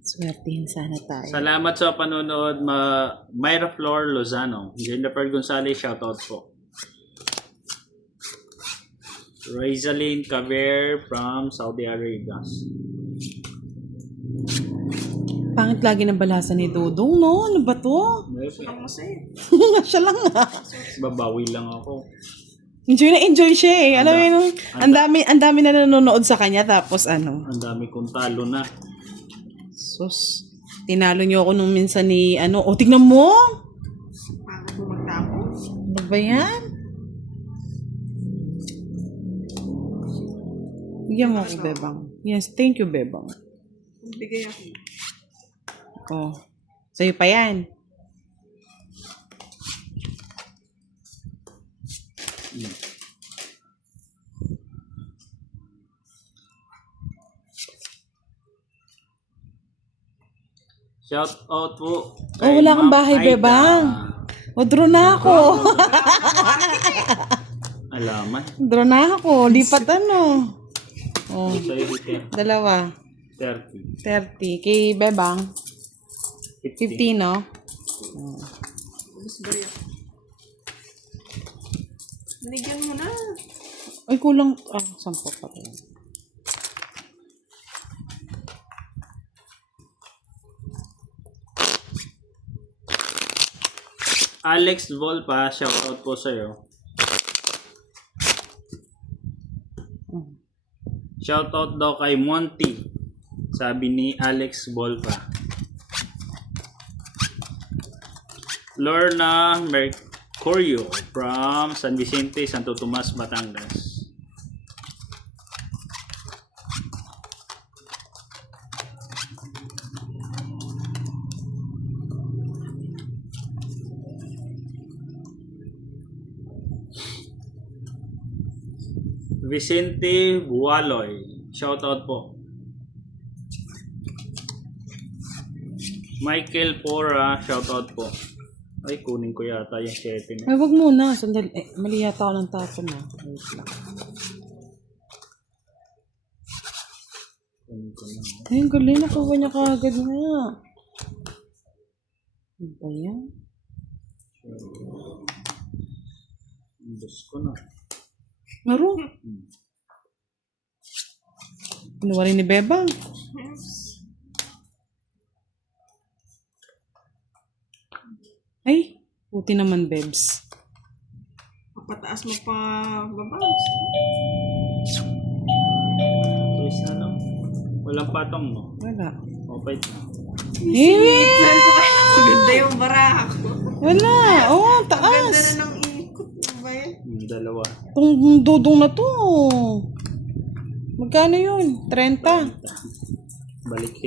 Swertihin sana tayo. Salamat sa panonood, Myra Flor Lozano. Jennifer Gonzalez, shoutout po. Rizalyn Caver from Saudi Arabia. Pangit lagi ng balasa ni Dudong, no? Ano ba to? Siya lang nga. Babawi lang ako. Enjoy na enjoy siya eh. Alam mo yun, ang dami na nanonood sa kanya tapos ano. Ang dami kong talo na. Sus, tinalo niyo ako nung minsan ni ano. O, tignan mo! Bakit mo magtapos? Ano ba yan? Bigyan mo ako, Bebang. Yes, thank you, Bebang. Bigay ako. Oh, sa'yo pa yan. Shout out po. Oh, wala kang bahay, Bebang. O, draw na ako. Alaman. Draw na ako. Lipat ano. Oh, Sa'yo dito. dalawa. 30. 30. Kay Bebang. 50, no? Mas bari ako. Nigyan mo na. Ay, kulang. 10 pa rin. Alex Volpa, shoutout po sa'yo. Shoutout daw kay Monty. Sabi ni Alex Volpa. Lorna Mercurio from San Vicente, Santo Tomas, Batangas. Vicente Bualoy, shoutout po. Michael Pora, shoutout po. Ay, kunin ko yata yung 7 na. Ay, wag muna. Sandali. Mali yata ako ng tapon na. Wait lang. Kunin ko na. Ay, ang galing. Nakuha niya kaagad nga. Ano ba yan? Indus ko na. Meron. Pinuha rin ni Bebang. Ay, puti naman, Bebs. Papataas mo pa baba. Please na lang. Walang patong mo. Wala. Okay na. Maganda yung baraha ko. Wala. Oo, Ganda na taas. ng ikot. Ano ba yan? Yung dalawa. Itong dudong na to. Magkano yun? 30. Balik